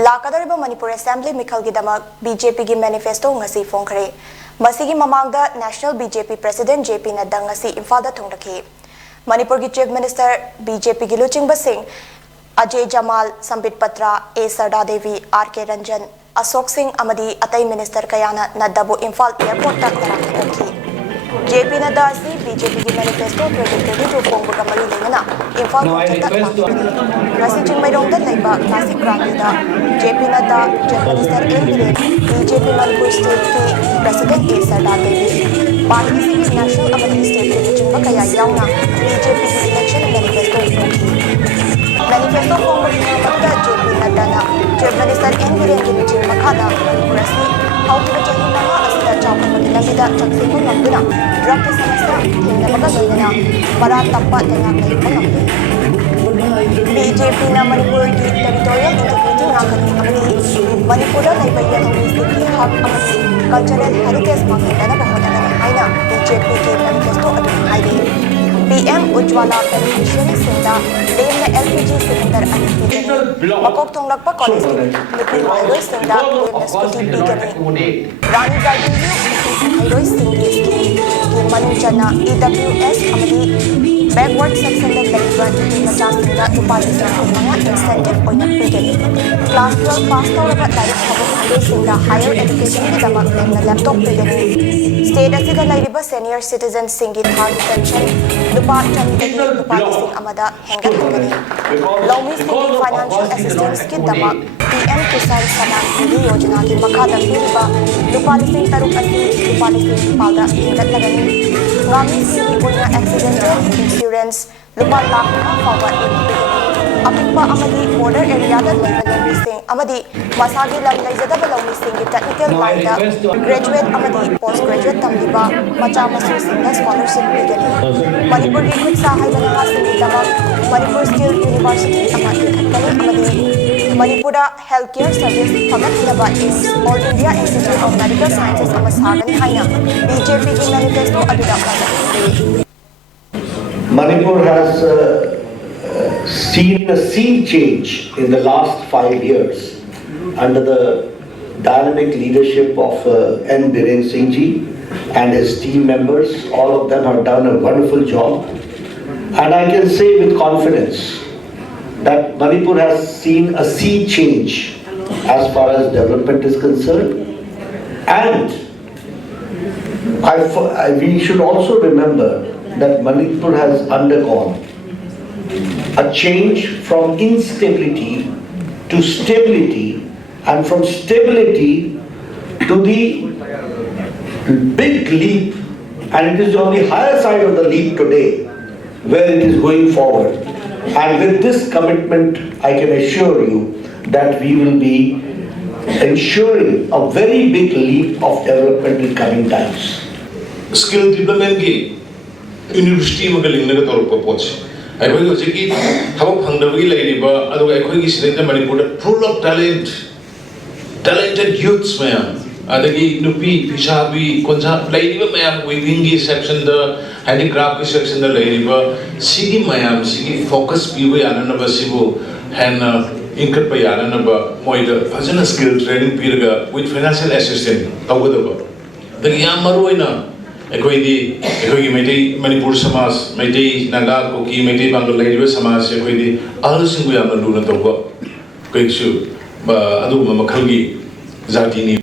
Lakadariba Manipur Assembly Mikhalgidama BJP gi manifesto ngasi phongkhre. Masigi mamangda National BJP President JP Nadda ngasi Imphal thongdakhi. Manipur gi Chief Minister BJP gi Luchingba Singh, Ajay Jamal, Sambit Patra, A Sarda Devi, RK Ranjan, Asok Singh amadi atai minister kayana Naddabu Imphal airport ta tarakhi. JP Nadda asi BJP gi manifesto 2022 phongbu kamari lengana Imphal Rasi Chingmairongda laiba classic grandida JP Nadda Chief Minister BJP Manipur State ki President A Sarda Devi Party ki national amadi state ki chingba kaya yauna BJP ki election manifesto phongbu kamari JP Nadda na Chief Minister ki chingba khada Rasi Haukiba Chahimanga asida chawpamagi lamida chaksingbu ngamduna drug ki samasya thengnabaga loinana para tappa tengak laiba ngamdu BJP na Manipur ki territorial integrity ngakani amadi Manipur da laiba yalongi ki hak amadi cultural heritage mangdana bahotana haina BJP ki manifesto adu haidi PM Ujwala beneficiary singda lane LPG cylinder anipigani makok thonglakpa college lipi highway singda lane scooty pigani Rani Garden highway singdi ki manujana EWS amadi backward section da laiba majasingda upalisna manga incentive oina pigani class 12 pass tawraba direct highway singda higher education ki damak lane laptop pigani state asida laiba senior citizen singi third pension Lupa Chanidagi Lupa Lising Amada Hengat Hengani Lomi Singi Financial Assistance Ki Damak PM Kisan Saman Nidhi Yojana Ki Makhada Piriba Lupa Lising Taruk Asi Lupa Lising Palda Hengat Lagani Ngami Singi Punya Accidental Insurance Lupa Lakha Forward Apikpa Amadi Border Area Da Laibagan Lising Amadi Masagi Lam Laizadaba Lomi Singi Technical Line Da Graduate Amadi Postgraduate Tamliba Macha Masu Singha Scholarship Bigani Manipur ki khud sahai banana singi damak Manipur Skill University amadi khatkani Manipura Healthcare Service fagat laba is All India Institute of Medical Sciences amasagani haina BJP ki manifesto aduda khatkani Manipur has seen a sea change in the last 5 years under the dynamic leadership of N. Biren Singh ji and his team members. All of them have done a wonderful job. And I can say with confidence that Manipur has seen a sea change as far as development is concerned. And we should also remember that Manipur has undergone a change from instability to stability, and from stability to the big leap, and it is on the higher side of the leap today where it is going forward. And with this commitment, I can assure you that we will be ensuring a very big leap of development in coming times. Skill development ki university magaling na katorok po. I will say ki habang hangdawi lairiba ado ay ko gisinta Manipur full of talented youths mayam. Adagi nupi pisabi konsa lairiba mayam weaving ki section the handicraft ki section the lairiba sigi mayam sigi focus piwe anana basibo and income pa yana ba moida fazana skill training piraga with financial assistance tawada ba. Dagi amaroina Equity, Manipur Samas, Medi, Naga, Koki, Medi, Bangalore, Samas, equity, all single Luna Toba, Quick shoe, Adu Mamakagi, Zatini.